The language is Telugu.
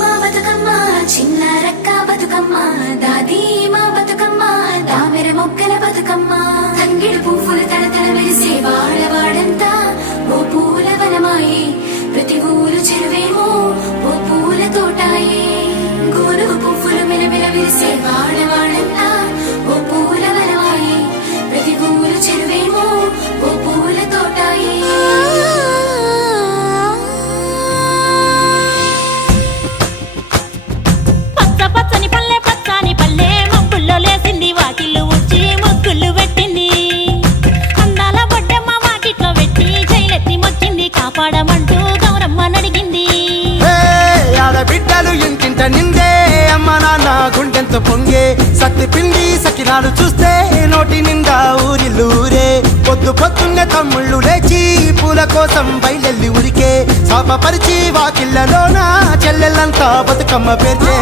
మా బతుకమ్మ చిన్న రక్క బతుకమ్మ దాది మా బతుకమ్మ దామెర మొక్కల బతుకమ్మ తంగిడు పువ్వులు తడతడ మెరిసే వాడవాడంతా ఓ పూల వనమాయే ప్రతి ఊరు చెరువేమో ఓ పూల తోటాయే గోరు పువ్వులు మెలమెల మెరిసే వాడవాడంతా ఓ పూల వనమాయే ప్రతి ఊరు చెరువేమో ఓ పూల తోటాయే పచ్చని పల్లె పచ్చని పల్లె మబ్బుల్లో లేసింది వాకిళ్ళు ఉచ్చి ముగ్గులు పెట్టింది అందాల బొడ్డమ్మ వాకిట్లో పెట్టి జైలెత్తి మొక్కింది కాపాడమంటూ గౌరమ్మ నడిగింది ఆడబిడ్డలు ఇంటింట నిందే అమ్మ నాన్న గుండెంత పొంగే సత్తి పిండి సకినాలు చూస్తే నోటి నిండా ఊరిల్లూరే పొద్దు పొద్దున్నే తమ్ముళ్ళు లేచి పూల కోసం బయలెల్లి ఉరికే శాపపరిచి వాకిళ్ళలోన చెల్లెళ్ళంతా బతుకమ్మ పేర్చే